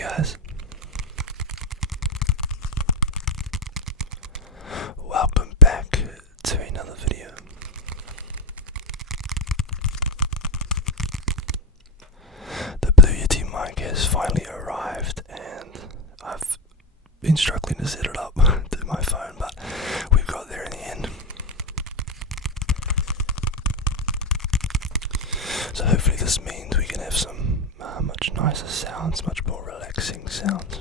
guys. Welcome back to another video. The Blue Yeti mic has finally arrived and I've been struggling to set it up to my phone, but we've got there in the end. So hopefully this means we can have some much nicer sounds, much more relaxing sounds.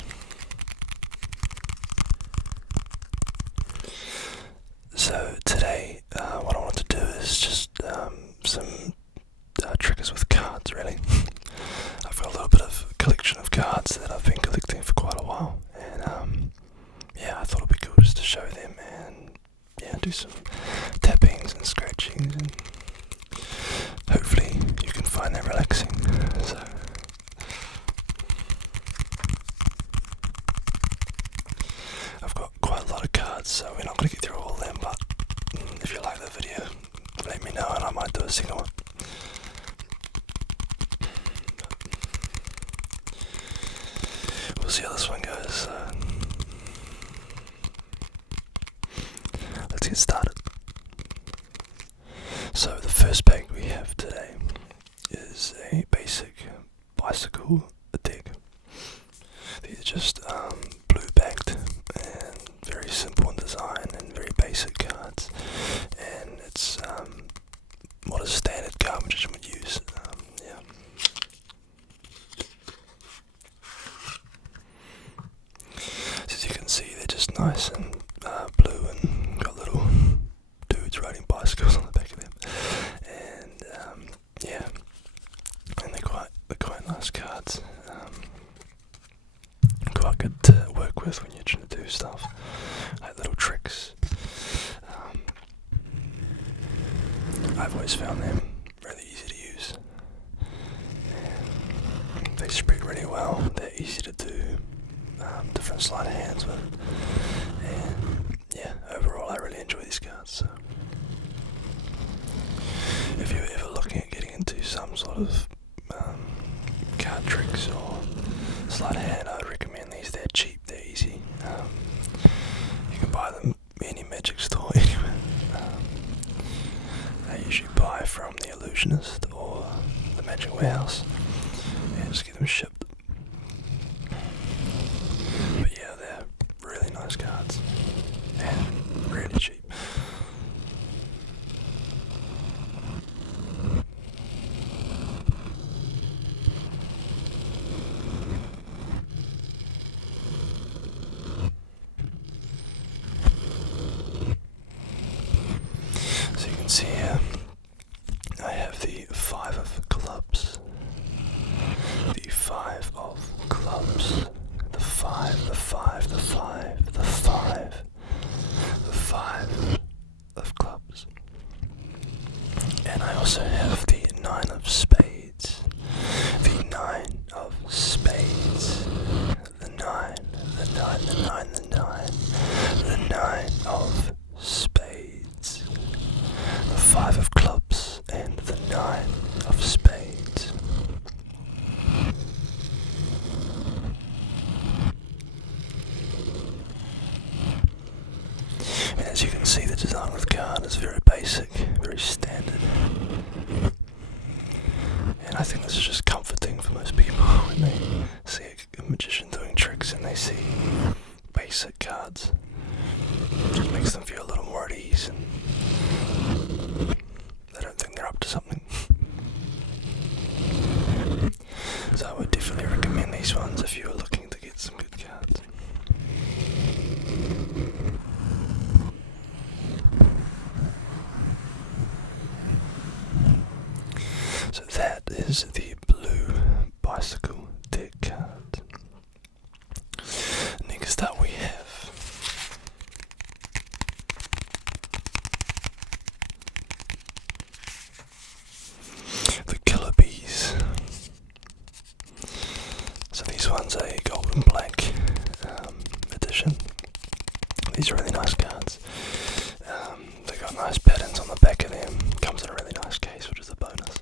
So today what I want to do is just some triggers with cards, really. I've got a little bit of a collection of cards that I've been collecting for quite a while, and yeah, I thought it'd be cool just to show them and do some tappings and scratchings, and hopefully you can find them relaxing. So I've got quite a lot of cards, so we're not going to get through all of them, but if you like the video, let me know and I might do a second one. We'll see how this one goes. Let's get started. So the first pack we have today is a basic bicycle deck. These are just blue backed and very simple in design and very basic cards, and it's what a standard card magician would use. So as you can see, they're just nice and blue and got little dudes riding bicycles on the back of them, and and they're quite nice cards. Quite good to work with when you're trying to do stuff like little tricks. I've always found them really easy to use, and they spread really well. They're easy to do different sleight of hands with, and yeah, overall I really enjoy these cards. So if you're ever looking at getting into some sort of card tricks or sleight of hand, I'd recommend these. They're cheap, they're easy. You can buy them any magic store anywhere. I usually buy from the Illusionist or the Magic Warehouse and just get them shipped. But yeah, they're really nice cards and really cheap. So you can see here, I have the 5 of clubs, the 5 of clubs, the 5, the 5, the 5, the 5, the 5 of clubs, and I also have the 9 of spades, the 9 of spades, the 9, the 9, the 9, the 9, the 9 of spades, the 5 of clubs, and the 9 of spades. And as you can see, the design of the card is very basic, very standard. And I think this is just comforting for most people when they see a magician doing tricks and they see basic cards. It just makes them feel a little more at ease, and they don't think they're up to something. So I would definitely recommend these ones if you are looking to get some good cards. So that is the blue bicycle deck card. Next up we have the Killer Bees. So these ones are a gold and black edition. These are really nice cards. They got nice patterns on the back of them. Comes in a really nice case, which is a bonus.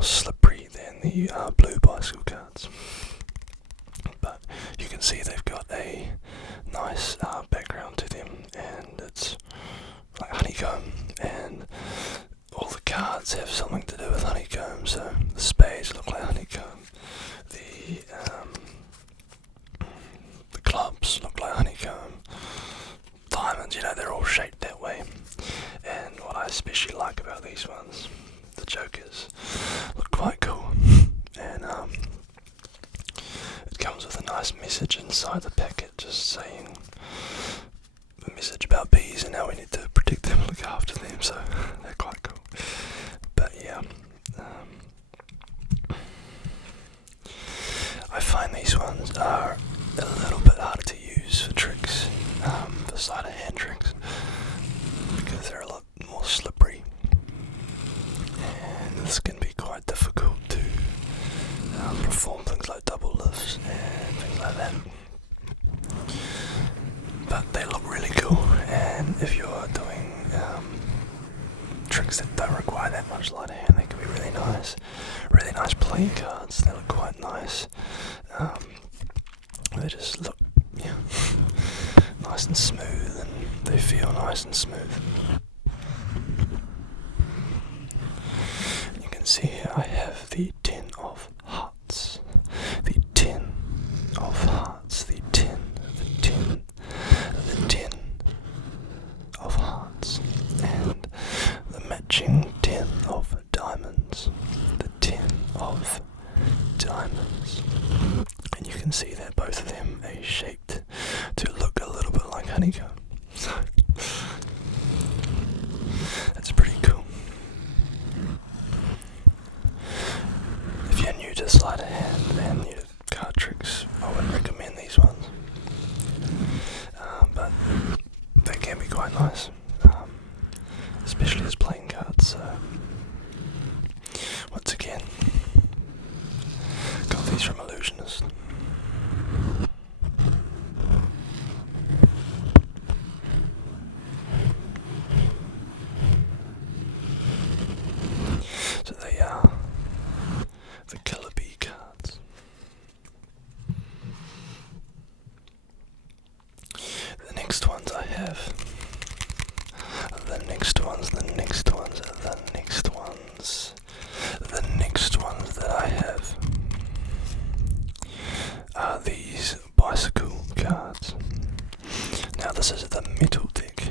more slippery than the blue bicycle cards. But you can see they've got a nice background to them, and it's like honeycomb, and all the cards have something to do with honeycomb. So the spades look like honeycomb, the clubs look like honeycomb, diamonds, they're all shaped that way. And what I especially like about these ones, the jokers, look quite cool, and it comes with a nice message inside the packet, just saying a message about bees and how we need to protect them and look after them, so they're quite cool. But yeah, I find these ones are a little bit harder to use for tricks, for sleight of hand tricks, because they're a lot more slippery, and this can be quite difficult to perform things like double lifts and things like that. But they look really cool, and if you're doing tricks that don't require that much light hand, they can be really nice playing cards. They look quite nice. They just look nice and smooth, and they feel nice and smooth. You can see here I have the 10 of hearts, the 10 of hearts, the 10 of hearts, and the matching 10 of diamonds, the 10 of diamonds. And you can see that both of them are shaped to look a little bit like honeycomb. So that's pretty cool. If you're new to sleight of hand and new to card tricks, I would recommend these ones. But they can be quite nice, especially as playing cards. So once again, got these from Illusionist. So they are the Killer Bee cards. The next ones I have, the next ones that I have are these bicycle cards. Now this is the metal deck.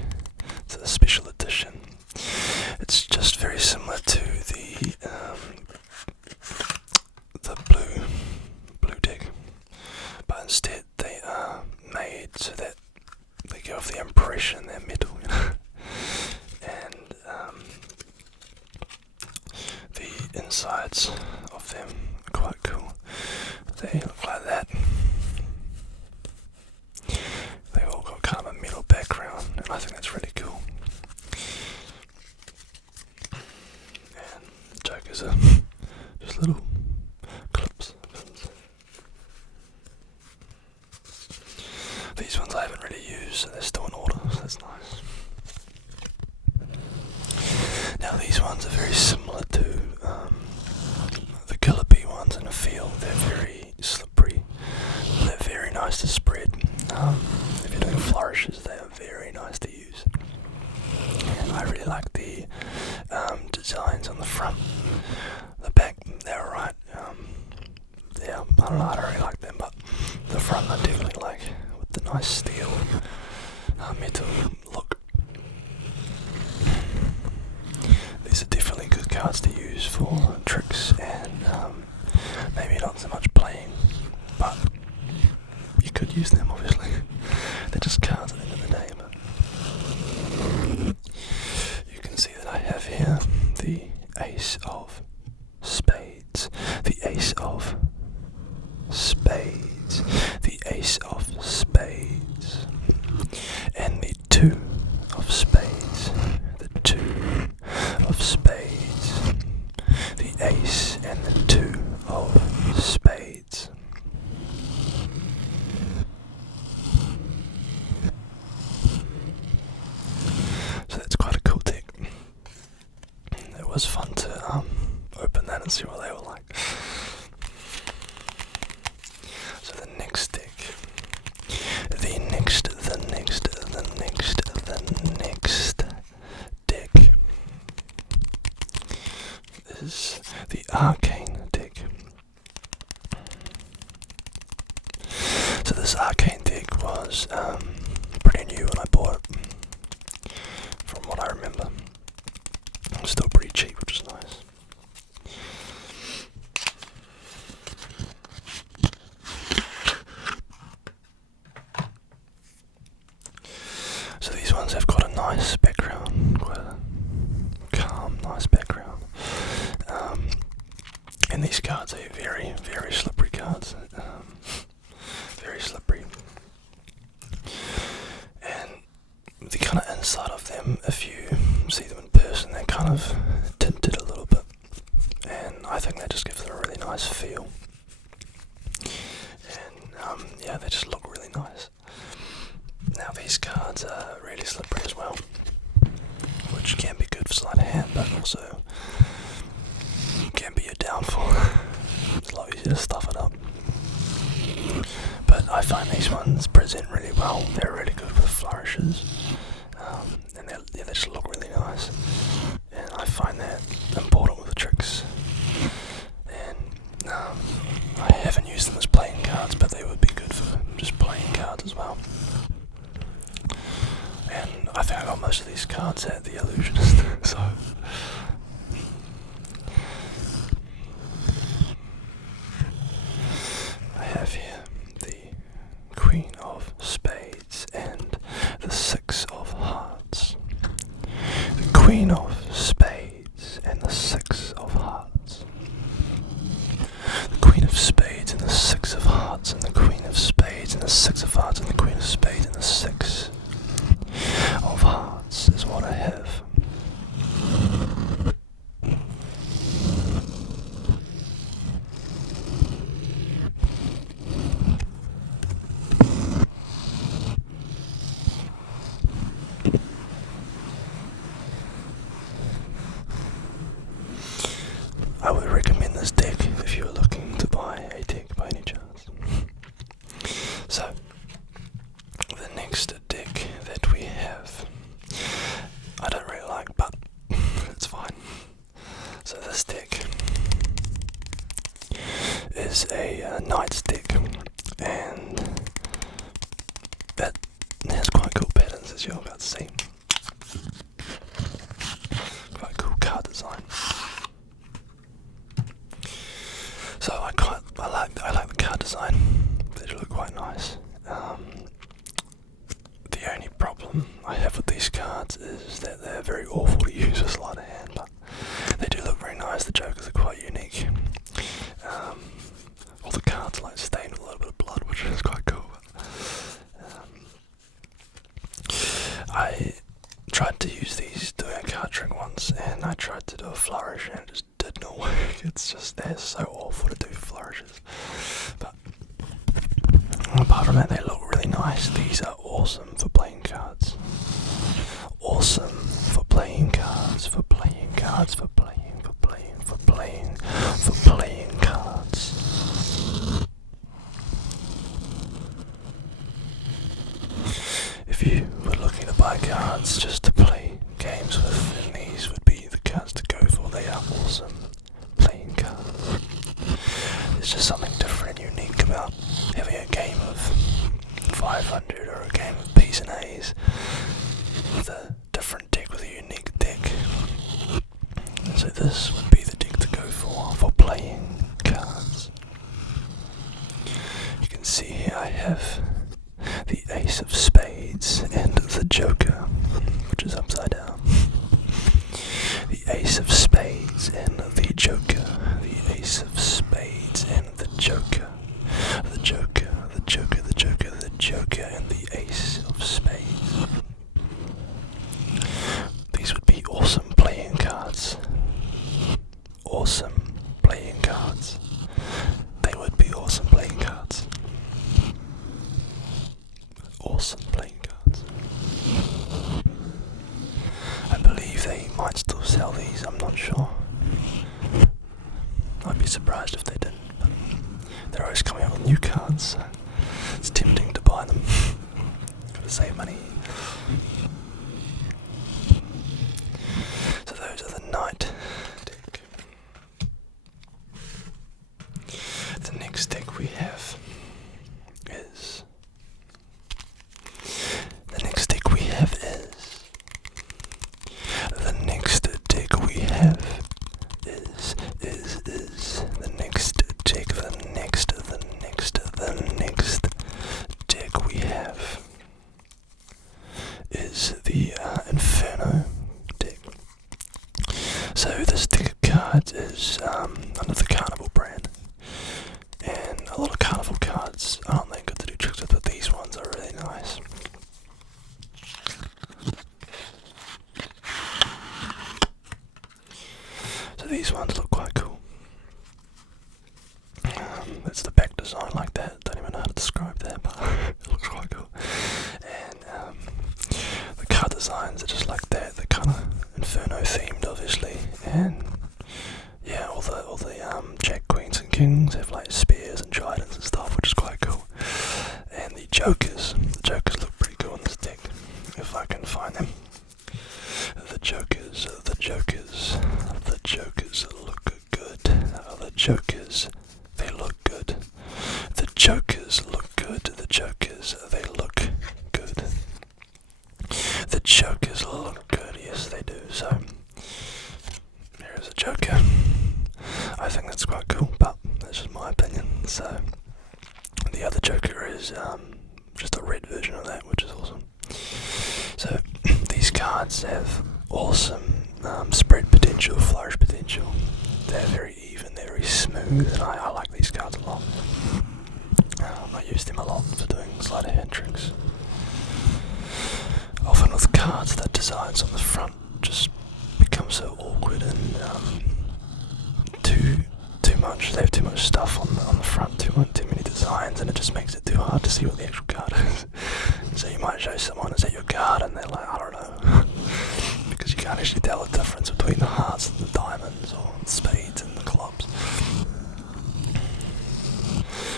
It's a special edition. It's just very similar to the blue deck, but instead they are made so that they give off the impression they're metal, and the insides of them are quite cool. They look like that. They've all got kind of a metal background, and I think that's really cool. And the jokers are just little clips. These ones I haven't really used, so they're still in order, so that's nice. Now these ones are very similar to the Killer Bee ones in a feel. They're very slippery, they're very nice to spread. If you're doing flourishes, they are very nice to use. And I really like the designs on the front. The back, they're alright. Yeah, I don't know, I don't really like them, but the front I definitely like, with the nice steel metal look. These are definitely good cards to use for tricks, and maybe not so much playing, but you could use them obviously. They're just cards at the end of the day. But you can see that I have here the Ace of Spades, the Ace of Spades, the Ace of Spades, and the 2 of Spades, the 2 of Spades, the Ace and the 2 of Spades. So that's quite a cool deck. It was fun to open that and see what they were like. So the next deck, the next deck is the Arcane deck. So this Arcane deck was pretty new when I bought it, from what I remember. Still pretty cheap, which is nice. So these ones have got a nice background, quite a calm, nice background. And these cards are very, very slippery cards. Very slippery. And the kind of inside of them, if you see them in person, they're kind of tinted a little bit. And I think that just gives them a really nice feel. And yeah, they just look really nice. Now these cards are really slippery as well, which can be good for sleight of hand, but also can be a downfall. It's a lot easier to stuff it up. But I find these ones present really well. They're really good with flourishes, and they just look really nice. And I find that important with tricks. And I haven't used them as playing cards, but they would be good for just playing cards as well. And I think I got most of these cards at the Illusionist, so. I have here the Queen of Spades and the Six of Hearts. The Queen of Spades and the Six of Hearts. The Queen of Spades and the Six of Hearts and the Queen of Spades and the Six of Hearts and the Queen of Spades and the Six of Hearts is what I have. I would recommend this deck if you were looking to buy a deck by any chance. So, the next deck that we have, I don't really like, but it's fine. So this deck is a Knights deck, and it has quite cool patterns, as you're about to see. Quite cool card design. So I like the card design. They do look quite nice. The only problem I have with these cards is that they're very awful to use with sleight of hand, but they do look very nice. The jokers are quite unique. All the cards are like stained with a little bit of blood, which is quite cool. I tried to use these doing a card trick once, and I tried to do a flourish, and it just did not work. It's just, they're so awful to do flourishes. But apart from that, they look really nice. These are awesome for playing cards. Awesome for playing cards, for playing cards, for playing cards. If you were looking to buy cards just to play games with, then these would be the cards to go for. They are awesome playing cards. There's just something different and unique about having a game of 500 or a game of P's and A's with a different deck, with a unique deck. And so this would be the deck to go for playing cards. You can see here I have the Ace of Spades and the Joker, which is upside down. The Ace of Spades and the Joker. The Ace of Spades and the Joker. The Joker, the Joker, the Joker, the Joker, and the Ace of Spades. These would be awesome playing cards. Awesome playing cards. They would be awesome playing cards. Awesome playing cards. I believe they might still sell these, I'm not sure. cards, so it's tempting to buy them. Gotta save money. So those are the Knight deck. The next deck we have is... The next deck we have is... The next deck we have is the next deck, the next deck we have is the Inferno deck. So this deck of cards is under the Carnival brand, and a lot of Carnival cards aren't that good to do tricks with, but these ones are really nice. So these ones look quite cool. It's the back design like that. Don't even know how to describe that, but it looks quite cool. And the card designs are just like that. They're kind of Inferno themed, obviously. And yeah, all the Jack, Queens, and Kings have like spears and tridents and stuff, which is quite cool. And the Jokers look pretty cool in this deck, if I can find them. The Jokers look good. The Jokers, they look good. The Jokers look good. The Jokers, they look good. The Jokers look good. Yes, they do. So there is a Joker. I think that's quite cool, but that's just my opinion. So the other Joker is just a red version of that, which is awesome. So these cards have awesome spread potential, flourish potential. They're very even, they're very smooth, and I like these cards a lot. I use them a lot for doing sleight of hand tricks. Often with cards, the designs on the front just become so awkward and too much. They have too much stuff on the front, too many designs, and it just makes it too hard to see what the actual card is. So you might show someone, is that your card? And they're like, I don't know. Because you can't actually tell the difference between the hearts and the diamonds, or the spades and the clubs.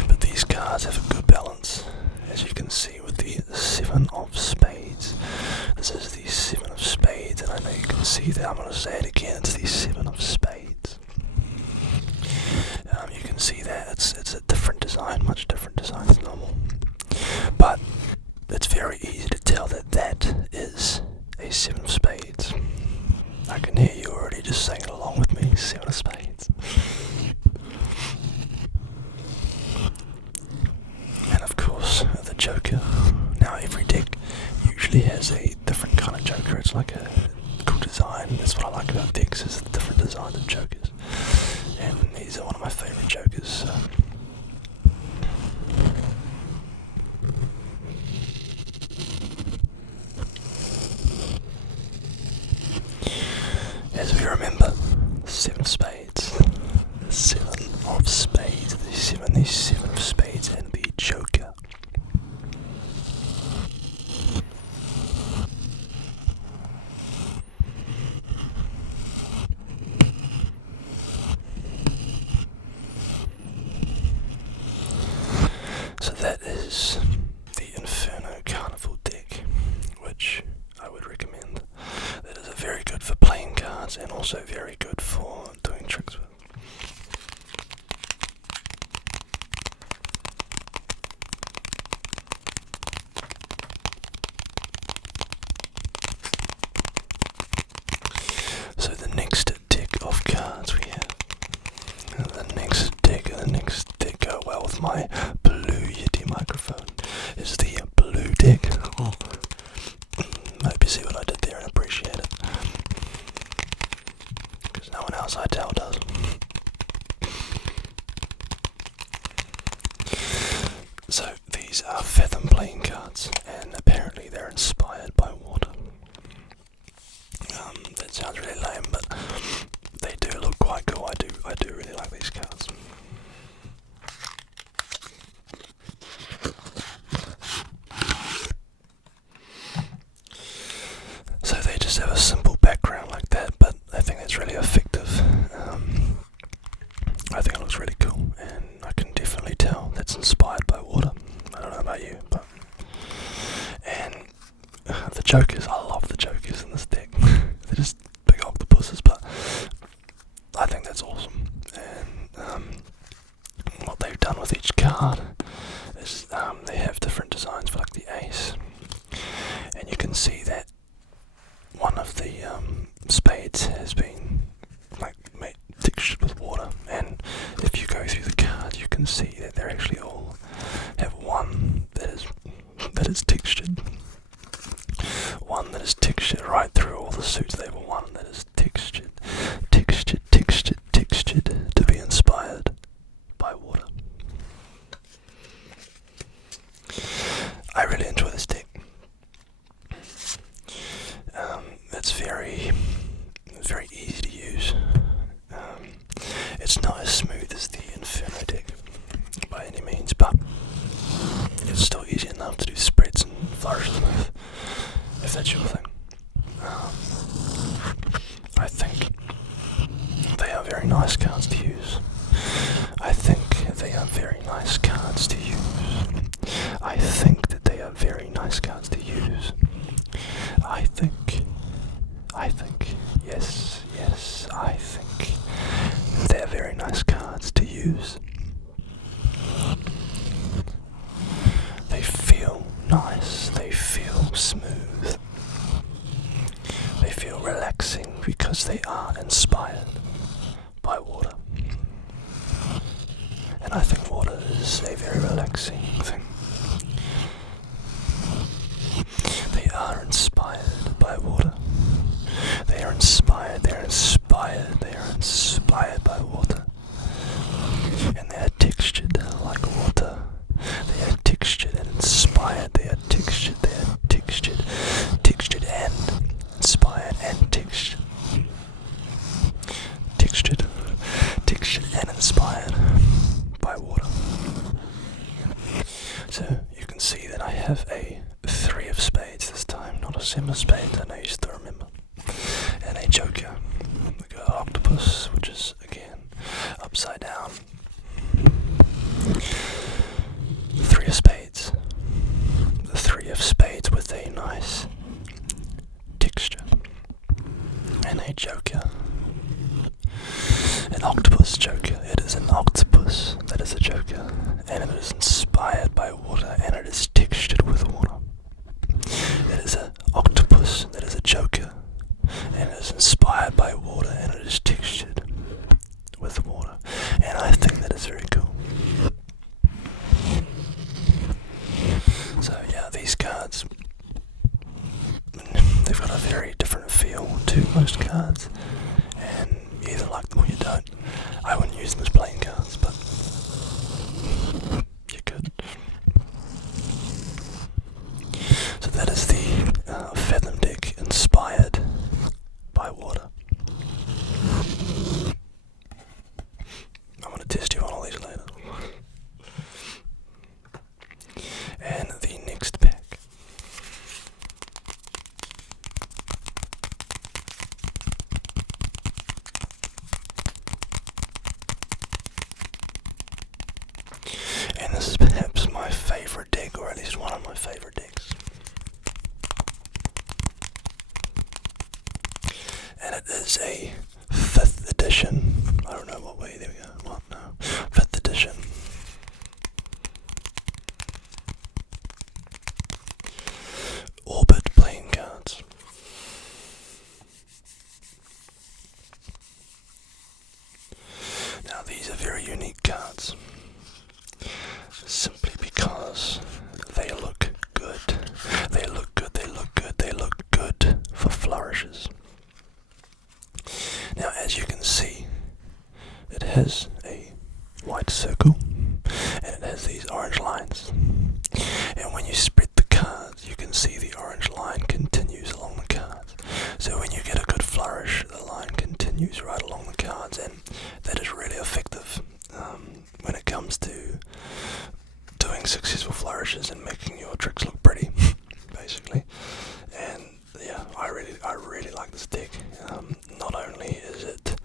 But these cards have a good balance, as you can see with the 7 of spades. This is the 7 of spades, and I know you can see that. I'm going to say it again, it's the 7 of spades. You can see that it's a different design, much different design than normal. But it's very easy to tell that that is a 7 of spades. I can hear you already just saying it along with me, 7 of spades. And of course, the Joker. Now every deck usually has a different kind of Joker. It's like a cool design. That's what I like about decks, is the different designs of Jokers. And these are one of my favourite Jokers. So. As we remember, 7 of spades. The 7 of spades. The 7 of spades and the Joker. So that is the Inferno Carnival deck, which I would recommend. That is very good for playing cards and also very good for doing tricks with. So the next deck of cards we have. The next deck, go well with my blue Yeti microphone, is the blue deck. Oh. Hope you see what I did there and appreciate it. Because no one else I tell does. So these are Fathom playing cards, and apparently they're inspired by water. That sounds really lame, but they do look quite cool. I do really like these cards. and what they've done with each card is they have different designs for like the ace, and you can see that one of the spades has been like textured with water, and if you go through the cards you can see that they're actually all have one that is textured. One that is textured right through all the suits. They have one that is textured to be inspired by water. I really enjoy this deck. It's very easy to use. It's not as smooth as the Inferno deck by any means, but it's still easy enough to do spreads and flourishes with, if that's your thing. I think they are very nice cards to use. I think they are very nice cards to use. I think that they are very nice cards to use. I think, yes, I think they're very nice cards to use. They feel nice, they feel smooth, they feel relaxing because they are inspired by water. And I think water is a very relaxing thing. They are inspired by water. They are inspired by water. And they are textured like water. They are textured and inspired. They are textured and inspired and textured. Textured and inspired by water. So you can see that I have a 3 of spades this time, not a 7 of spades, I know you still remember. And a joker. We got octopus, which is again upside down. 3 of spades. The 3 of spades with a nice texture. And a joker. An octopus joker. It is an octopus that is a joker. And it is inspired by water, and it is textured with water. It is an octopus that is a joker, and it is inspired by water, and it is textured with water. And I think that is very cool. So yeah, these cards, they've got a very different feel to most cards, and you either like them or you don't. I wouldn't use them as playing cards, but you could. So that is the Fathom deck inspired by water. I'm going to test you on all these later. And the next pack. And this is perhaps my favourite deck, or at least one of my favourite decks. And it is a 5th edition. I don't know what way, there we go. What? No. 5th edition. Orbit playing cards. Now these are very unique cards. Simply because they look good. They look good, they look good, they look good for flourishes. Now as you can see, it has a white circle and it has these orange lines. And when you spread the cards, you can see the orange line continues along the cards. So when you get a good flourish, the line continues right along the cards, and that is really effective when it comes to doing successful flourishes and making your tricks look pretty, basically. And yeah, I really like this deck. Not only is it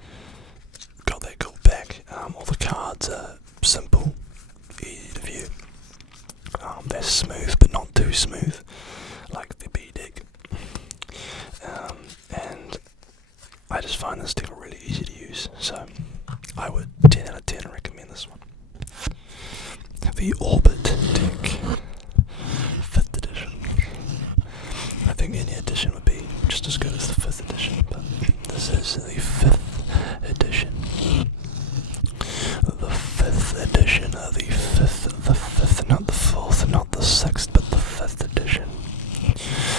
got that cool back, all the cards are simple, easy to view. They're smooth, but not too smooth, like the B deck. And I just find this deck really easy to use, so I would the Orbit deck. 5th edition. I think any edition would be just as good as the 5th edition, but this is the 5th edition. The 5th edition, the 5th, not the 4th, not the 6th, but the 5th edition.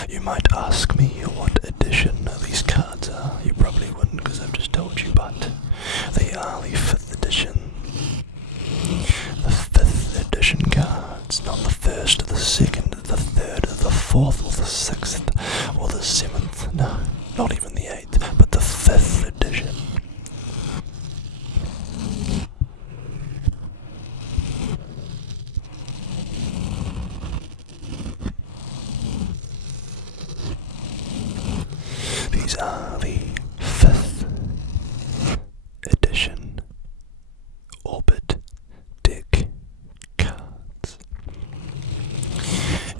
You might ask me what edition these cards are. You probably wouldn't, because I've just told you, but they are the 5th edition. The 5th edition cards, not the 1st, the 2nd, the 3rd, the 4th, or the 6th, or the 7th. No, not even the 8th, but the 5th edition. These are the 5th edition Orbit deck cards.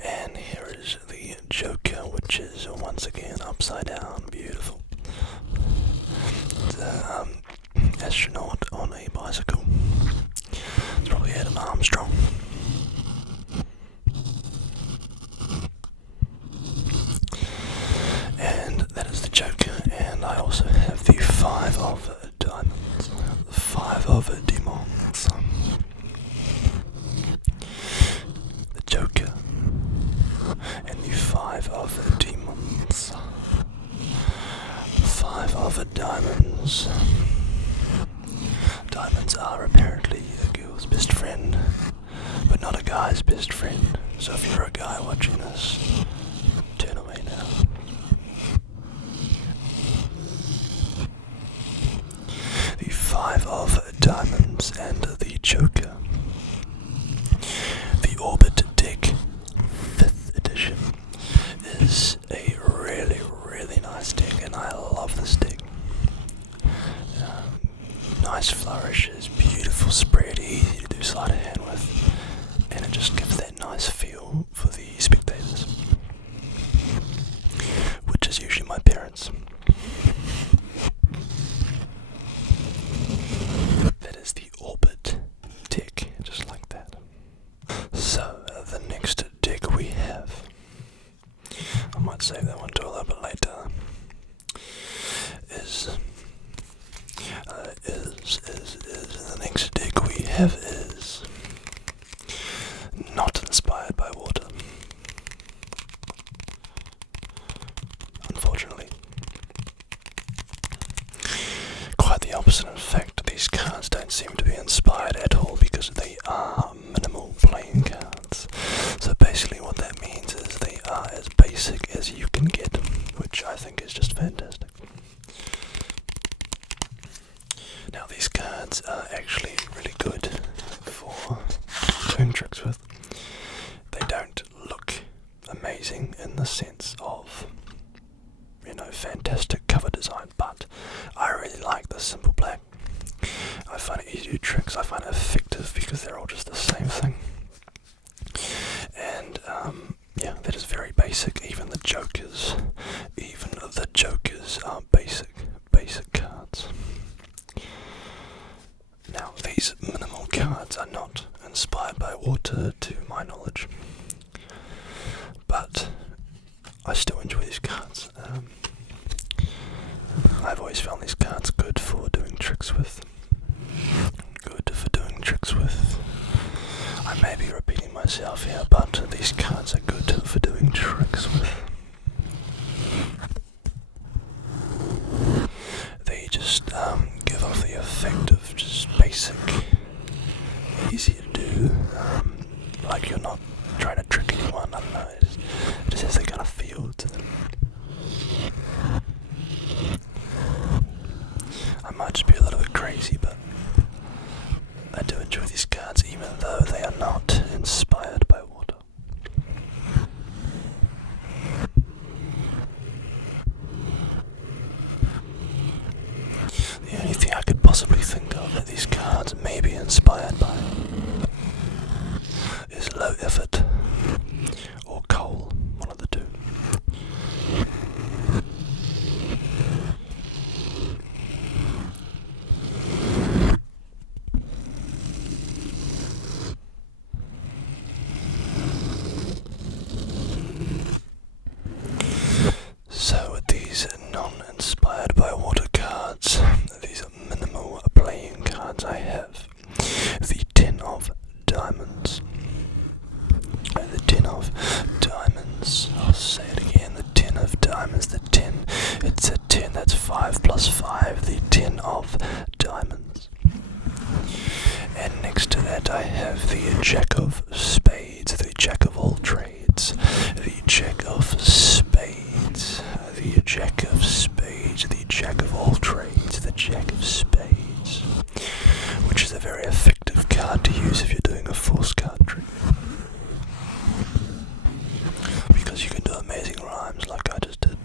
And here is the Joker, which is once again upside down, beautiful. The astronaut on a bicycle. It's probably Adam Armstrong. And that is the Joker, and I also have the 5 of diamonds, the 5 of demons, the Joker, and the 5 of demons, 5 of diamonds. Diamonds are apparently a girl's best friend, but not a guy's best friend, so if you're a guy watching this, turn away now. The 5 of diamonds and the Joker. The Orbit deck, 5th edition, is a really, really nice deck, and I love this deck. Nice flourishes, beautiful spread, easy to do sleight of hand with, and it just gives that nice feel for the spectators, which is usually my parents. That is the Orbit deck, just like that. So, the next deck we have, I might save that one to a little bit later, the next deck we have is not inspired by water. Unfortunately. Quite the opposite, in fact. These cards don't seem to be inspired at all because they are minimal playing cards. So basically what that means is they are as basic as you can get, which I think is just fantastic. Now these cards are actually really good for doing tricks with. They don't look amazing in the sense of, fantastic cover design, but I really like the simple black. I find it easy to do tricks, I find it effective because they're all just the same thing. And that is very basic. Even the Jokers are basic cards. Now, these minimal cards are not inspired by water, to my knowledge, but I still enjoy these cards. I've always found these cards good for doing tricks with. I may be repeating myself here, but these cards are good for doing tricks with. They just give off the effect of just basic, easy to do, like you're not trying to trick anyone. I don't know, it just has that kind of feel to them. I might just be a little bit crazy, but I do enjoy these cards even though they are not inspired by water. The only thing I could possibly think of that these cards may be inspired by is low effort or coal, one of the two. And I have the Jack of Spades, the Jack of all trades, the Jack of Spades, the Jack of Spades, the Jack of all trades, the Jack of Spades, which is a very effective card to use if you're doing a force card trick, because you can do amazing rhymes like I just did.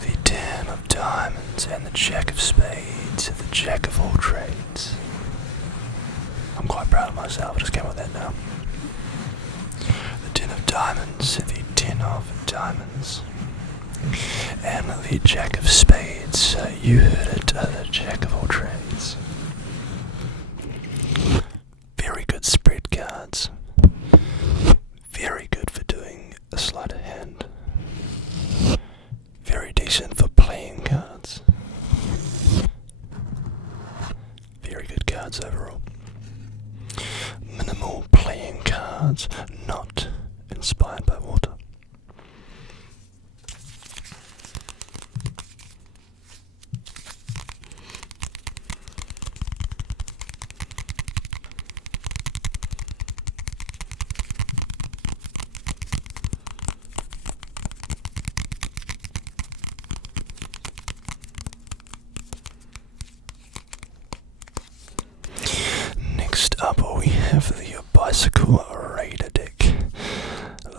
The 10 of diamonds and the Jack of Spades, the Jack of all trades. I'm quite proud of myself, I just came up with that now. The 10 of diamonds, the 10 of diamonds, and the Jack of Spades. You heard it, the Jack of all trades. Very good spread cards. Very good for doing a sleight of hand. Very decent for playing cards. Very good cards overall. Minimal playing cards, not inspired by water. Next up we have the Bicycle Raider deck.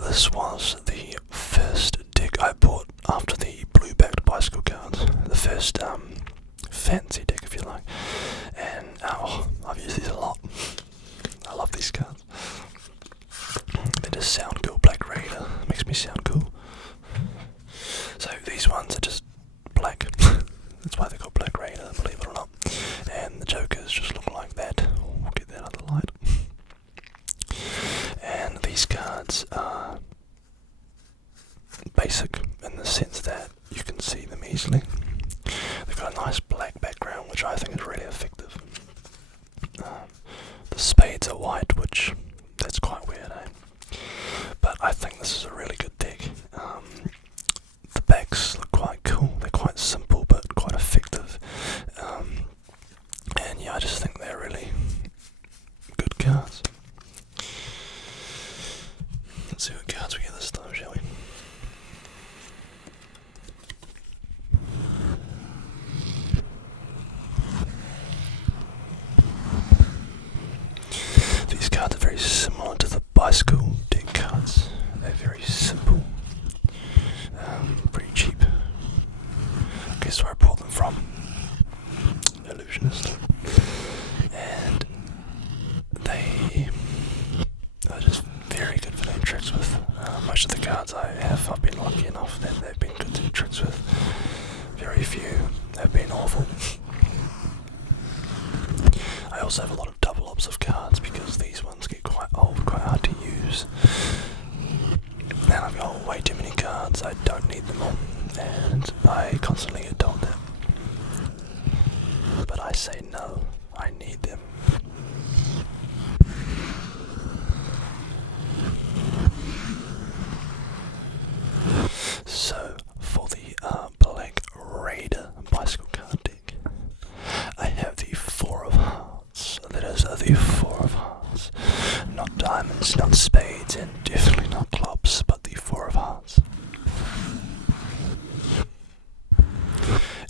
This was the first deck I bought after the blue-backed bicycle cards. The first fancy deck, if you like. And I've used these a lot. I love these cards. They just sound cool. Black Raider makes me sound cool. So these ones are just black. That's why they're called Black Raider, believe it or not. And the jokers just look like that. We'll get that out of the light. And these cards are basic in the sense that you can see them easily. They've got a nice black background, which I think is really effective. The spades are white, which that's quite weird, eh? But I think this is a really good deck. The backs look quite cool. They're quite simple, but quite effective. And yeah, I just think they're really good cards. Let's see what cards we get this time, shall we? These cards are very similar to the bicycle deck cards. They're very simple, pretty cheap. Guess where I bought them from? Illusionist. And they are just very good for doing tricks with. Most of the cards I have, I've been lucky enough that they've been good to do tricks with. Very few have been awful. I also have a lot of double ups of cards because these ones get quite old, quite hard to use. And I've got way too many cards, I don't need them all. And I constantly get told that. But I say no, I need them. So, for the Black Raider bicycle card deck, I have the 4 of Hearts. That is the 4 of Hearts. Not diamonds, not spades, and definitely not clubs, but the 4 of Hearts.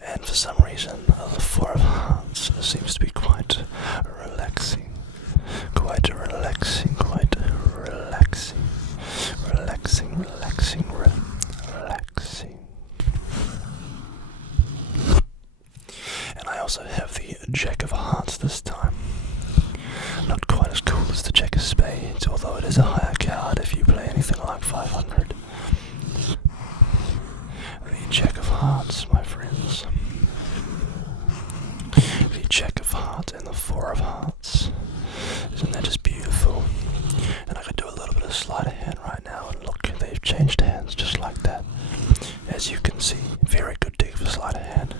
And for some reason, the 4 of Hearts seems to be quite relaxing. Quite relaxing, quite relaxing. Relaxing, relaxing, relaxing. And I also have the Jack of Hearts this time. Not quite as cool as the Jack of Spades, although it is a higher card if you play anything like 500. The Jack of Hearts, my friends. The Jack of Hearts and the 4 of Hearts. Isn't that just beautiful? And I could do a little bit of sleight of hand right now, and look, they've changed hands just like that. As you can see, very good deck for sleight of hand.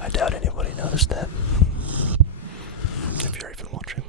I doubt anybody noticed that, if you're even watching.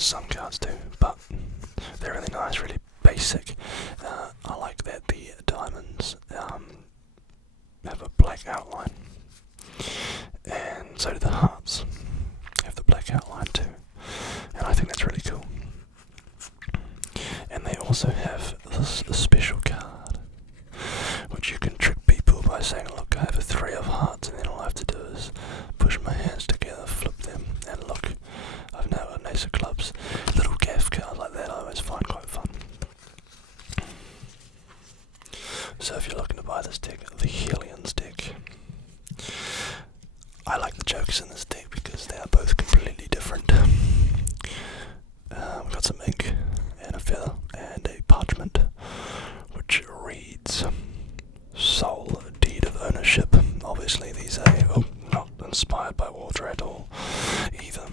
as some cards do, but they're really nice, really basic. I like that the diamonds have a black outline, and so do the hearts have the black outline too, and I think that's really cool. And they also have this special card, which you can trick people by saying, look, I have a 3 of hearts, and then all I have to do is push my hands together, flip them, and look, I've now got an ace of clubs. Little gaff cards like that I always find quite fun. So if you're looking to buy this deck, the Hellions deck, I like the jokers in this deck because they are both completely different. We've got some ink and a feather and a parchment, which reads Soul Deed of Ownership. Obviously these are not inspired by water at all either.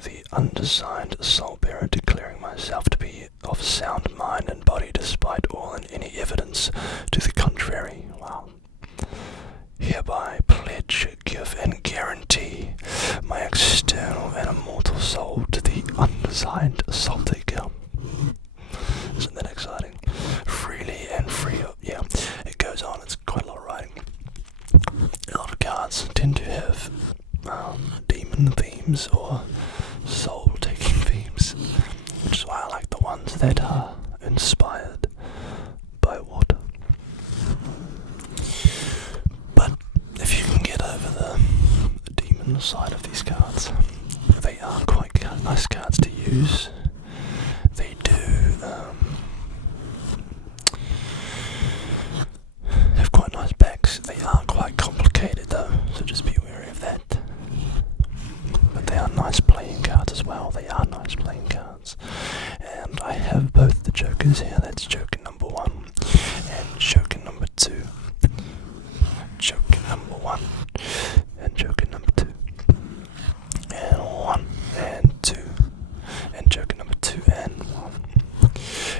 The undersigned soul bearer, declaring myself to be of sound mind and body despite all and any evidence to the contrary. Wow. Hereby pledge, give and guarantee my external and immortal soul to the undersigned soul taker. Isn't that exciting? Freely and free of, yeah, it goes on, it's quite a lot of writing. A lot of cards tend to have demon themes or soul taking themes, which is why I like the ones that are inspired by water. But if you can get over the demon side of these cards, they are quite nice cards to use. They do have quite nice backs. They are quite complicated though, so just be wary of that. But they are nice playing cards as well. They are nice playing cards. And I have both the jokers here. That's joker number 1 and joker number 2. Joker number 1 and joker number 2. And 1 and 2. And joker number 2 and 1.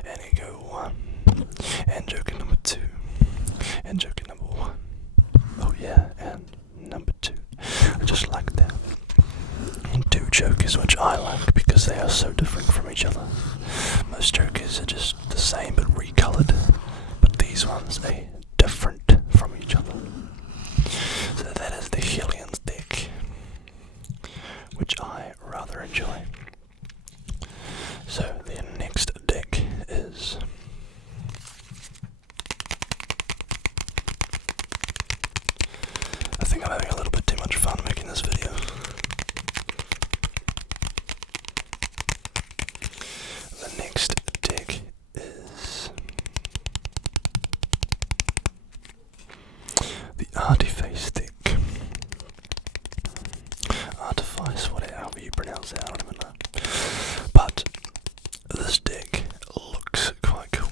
And you go 1 and joker number 2. And joker number 1. Oh yeah, and number 2. I just like that. And 2 jokers, which I like because they are so different from each other. Most jokers are just the same but recolored, but these ones are different from each other. So that is the Hellions deck, which I rather enjoy. So the next deck is I think I'm having a little bit too much fun making this video. The next deck is the Artifice deck. Artifice, whatever you pronounce it, I don't even know. But this deck looks quite cool.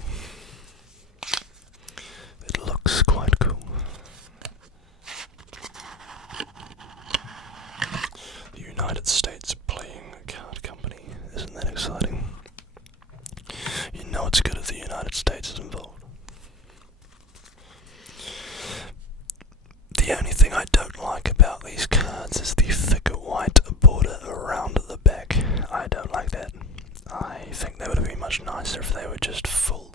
It looks quite cool. The United States Playing Card Company. Isn't that exciting? You know it's good if the United States is involved. The only thing I don't like about these cards is the thicker white border around the back. I don't like that. I think they would have been much nicer if they were just full,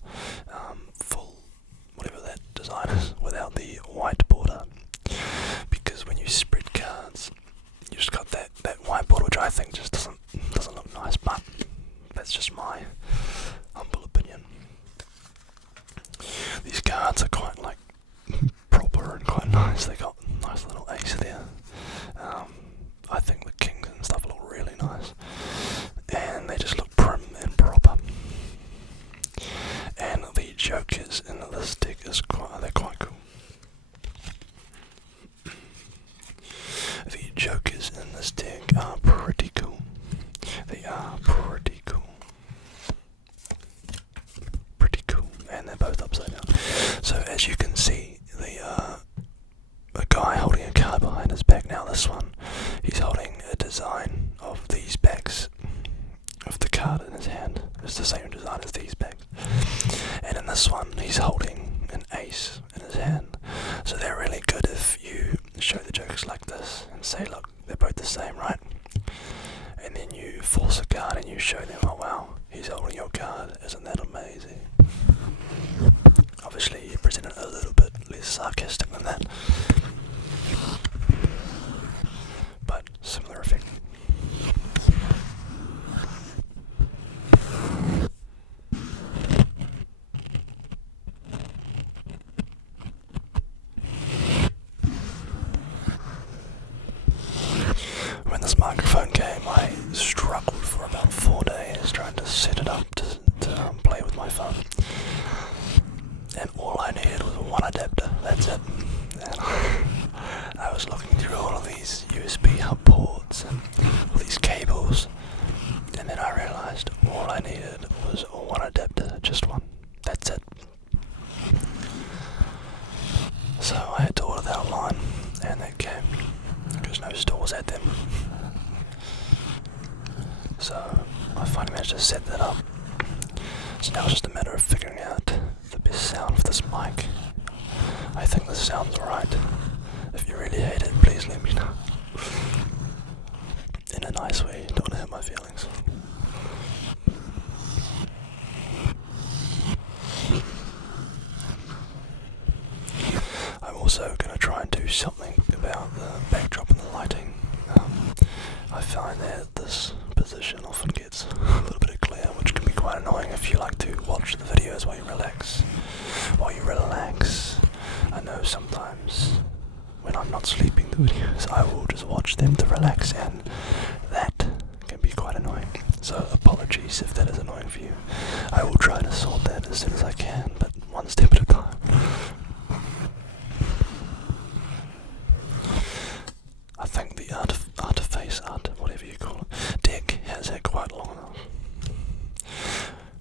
whatever that design is, without the white border. Because when you spread cards, you just got that white border, which I think just doesn't look nice. But that's just my humble opinion. These cards are quite like proper and quite nice. They got a nice little ace there. I think the kings and stuff look really nice, and they just look prim and proper. And the jokers in this deck they're quite cool. The jokers in this deck are pretty cool. They are pretty cool. Pretty cool, and they're both upside down. So as you can see, a guy holding a card behind his back. Now this one, he's holding a design of these backs of the card in his hand. It's the same design as these backs. And in this one, he's holding an ace in his hand. So they're really good if you show the jokers like this and say, look, they're both the same, right? And then you force a card and you show them, oh wow, he's holding your card, isn't that amazing? Obviously you present it a little bit less sarcastic than that, but similar effect. When this microphone came, I struggled for about 4 days trying to set it up to play with my phone. And all I needed was one adapter, that's it. And I was looking through all of these USB hub ports and all these cables, and then I realized all I needed was one adapter, just one, that's it. So I had to order that online, and that came, because no stores had them. So I finally managed to set that up. So now it's just a matter of figuring out the best sound for this mic. I think this sounds alright. If you really hate it, please let me know. In a nice way, don't want to hurt my feelings. I'm also going to try and do something about the backdrop and the lighting. I find that this position often gets a little bit of glare, which can be quite annoying if you like to watch the videos while you relax. I know sometimes when I'm not sleeping the videos, I will just watch them to relax, and that can be quite annoying. So apologies if that is annoying for you. I will try to sort that as soon as I can, but one step at a time. I think the whatever you call it, deck has it quite long enough.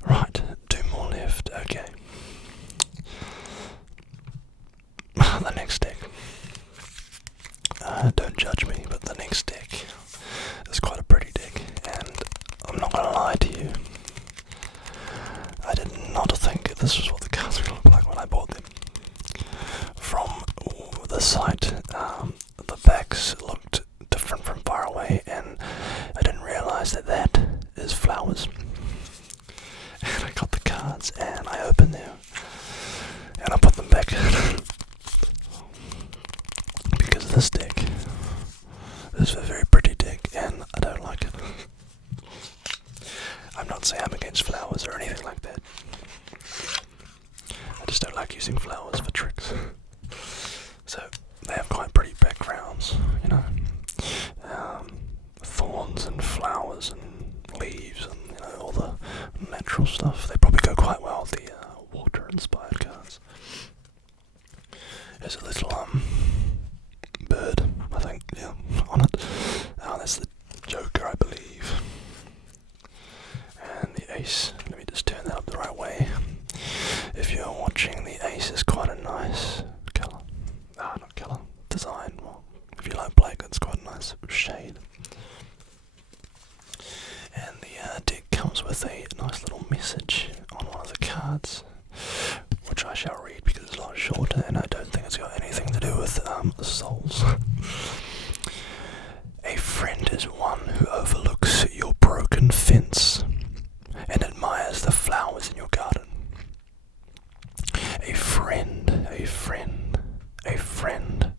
Right, 2 more left, okay. The next deck. Don't judge me, but the next deck is quite a pretty deck, and I'm not gonna lie to you, I did not think this was what the cards would look like when I bought them. From the site, the backs looked different from far away, and I didn't realise that that is flowers. And I got the cards, and I opened them, and I put them back in. Because this deck is a very pretty deck, and I don't like it. I'm not saying I'm against flowers or anything like that. I just don't like using flowers for tricks. So they have quite pretty backgrounds, you know. Thorns and flowers and leaves and, you know, all the natural stuff. They probably go quite well with the water-inspired cards. There's a little bird, I think, yeah, on it. That's the Joker, I believe. And the ace, let me just turn that up the right way. If you're watching, the ace is quite a nice colour. Not colour, design. Well, if you like black, that's quite a nice shade. And the deck comes with a nice little message on one of the cards, which I shall read because it's a lot shorter, and I don't think it's got anything to do with souls. A friend is one who overlooks your broken fence and admires the flowers in your garden. A friend, a friend, a friend.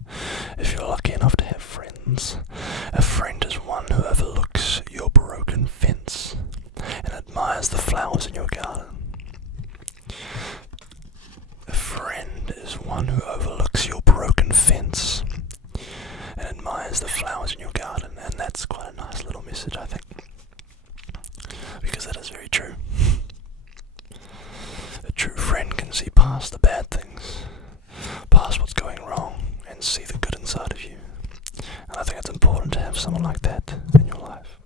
If you're lucky enough to have friends, a friend is one who overlooks your broken fence and admires the flowers in your garden. A friend is one who overlooks your broken fence and admires the flowers in your garden, and that's quite a nice little message, I think, because that is very true. A true friend can see past the bad things, past what's going wrong, and see the good inside of you. And I think it's important to have someone like that in your life.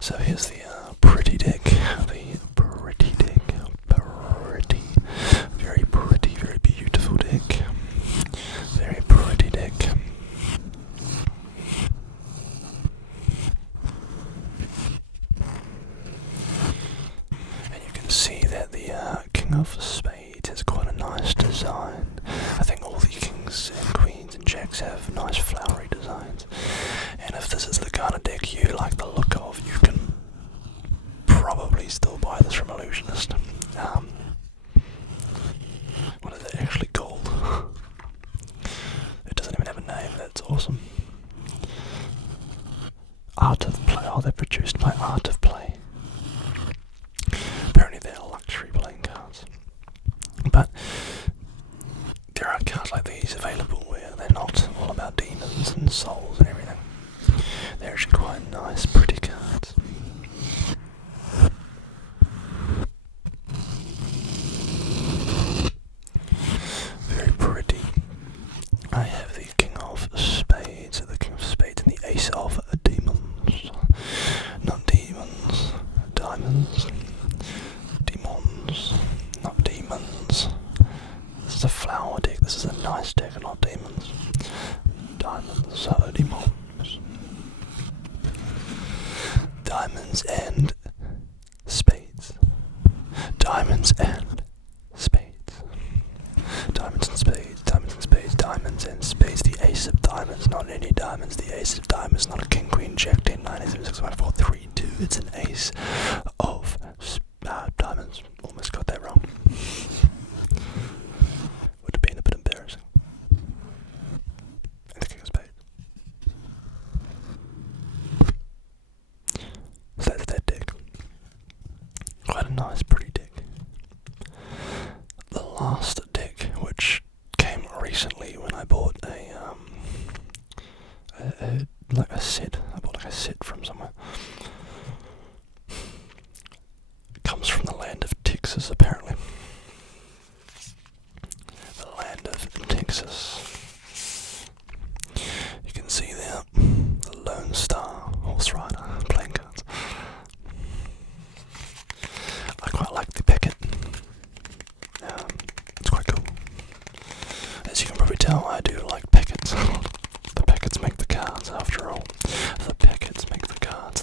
So here's the pretty deck. The pretty deck. Pretty. Very pretty, very beautiful deck. Very pretty deck. And you can see that the King of Spades has quite a nice design. I think all the kings and queens and jacks decks have nice flowery designs, and if this is the kind of deck you like the look of, you can probably still buy this from Illusionist. What is it actually called? It doesn't even have a name. That's awesome. Art of Play. Oh, they're produced by Art of Play. Apparently they're luxury playing cards. But there are cards like these available where they're not all about demons and souls and everything. They're actually quite nice, pretty cards. Very pretty. I have the King of Spades, the King of Spades and the Ace of Demons. Not demons, diamonds. Demons, not demons. This is a flower deck, this is a nice deck, not demons. Diamonds, demons. Diamonds and spades. Diamonds and spades. Diamonds and spades, diamonds and spades, diamonds and spades. The ace of diamonds, not any diamonds. The ace of diamonds, not a king, queen, jack, 10, 9, 8, 7, 6, 5, 4, 3, 2. It's an ace of diamonds. Almost got that wrong. Would have been a bit embarrassing. And the king of spades. So that's that deck. Quite a nice, pretty deck. The last deck, which came recently when I bought like a set. I bought like a set from somewhere. It comes from the land of Texas, apparently. The land of Texas. You can see there the Lone Star Horse Rider playing cards. I quite like the packet. It's quite cool. As you can probably tell, I do like packets. The packets make the cards, after all. The packets make the cards.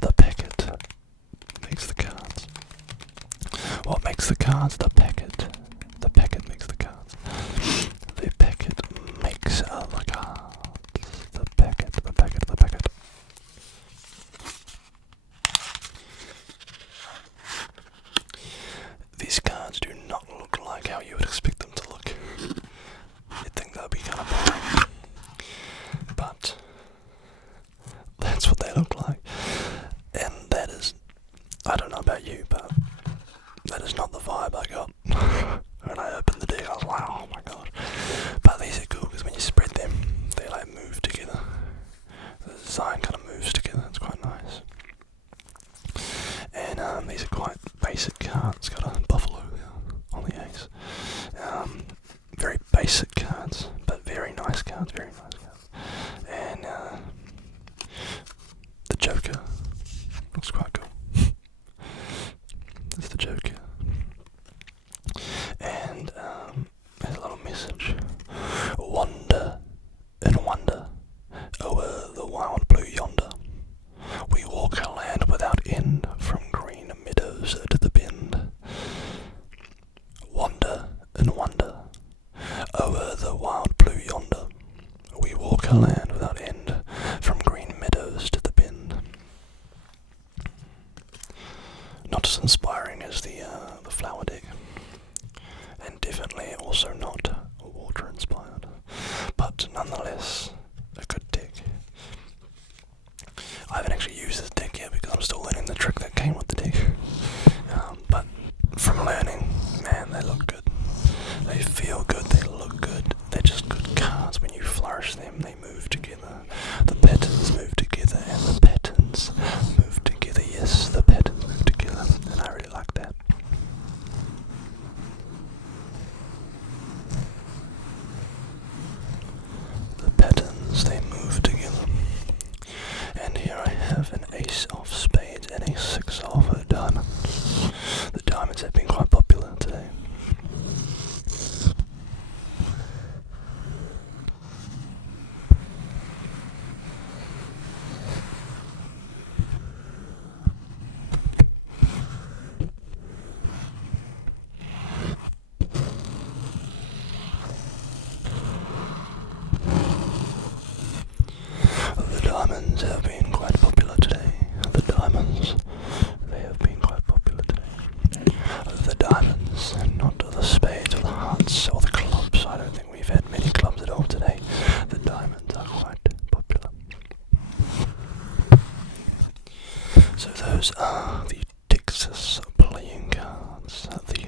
those are the Texas playing cards. The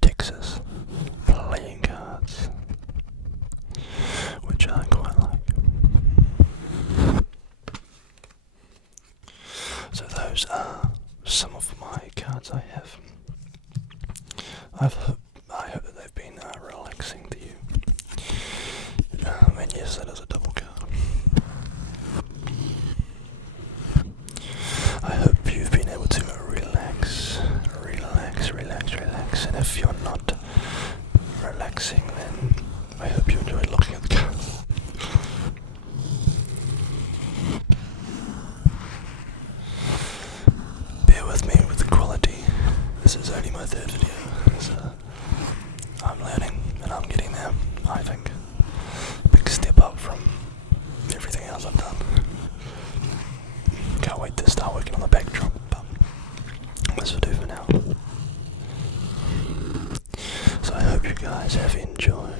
Texas playing cards, which I quite like. So those are some of my cards I have. I hope that they've been relaxing to you. And yes, that is a double card. I hope you've been able to relax. And if you're not relaxing, then I hope you enjoy looking at the cards. Bear with me with the quality. This is only my third video, so I'm learning and I'm getting there, I think. Big step up from everything else I've done. Can't wait to start working on the backdrop, but this will do for now. So I hope you guys have enjoyed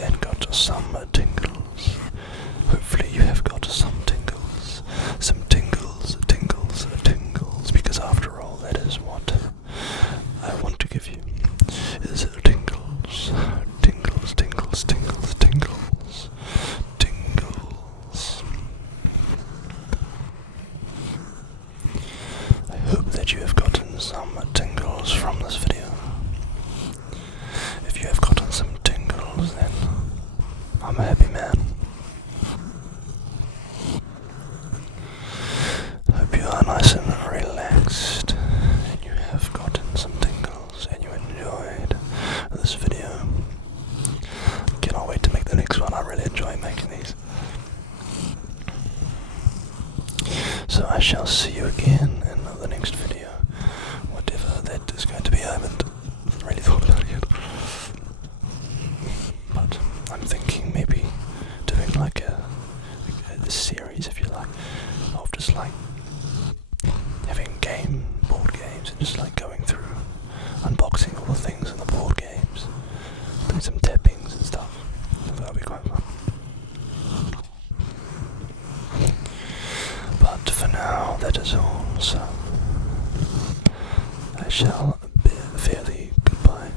and got some tingles. Hopefully you have got some tingles. Some tingles, because after all that is what I want to give you, is tingles. I hope that you have gotten some tingles from this video. If you have gotten some tingles, then I'm a happy man. Hope you are nice and relaxed, and you have gotten some tingles, and you enjoyed this video. Cannot wait to make the next one. I really enjoy making these. So I shall see you again in the next video, whatever that is going to be. I haven't really thought about it yet, but I'm thinking maybe doing like a series, if you like, of just like having board games, and just like going through, unboxing all the things in the board games, doing some tappings and stuff. So that'll be quite fun. But for now, that is all. So I shall fare thee goodbye.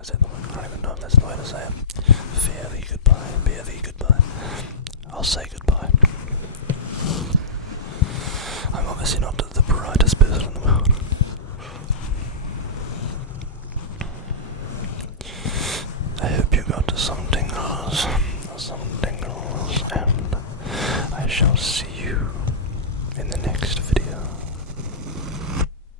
Is that the one? I don't even know if that's the way to say it. Fare thee goodbye. Bear thee goodbye. I'll say goodbye. I'm obviously not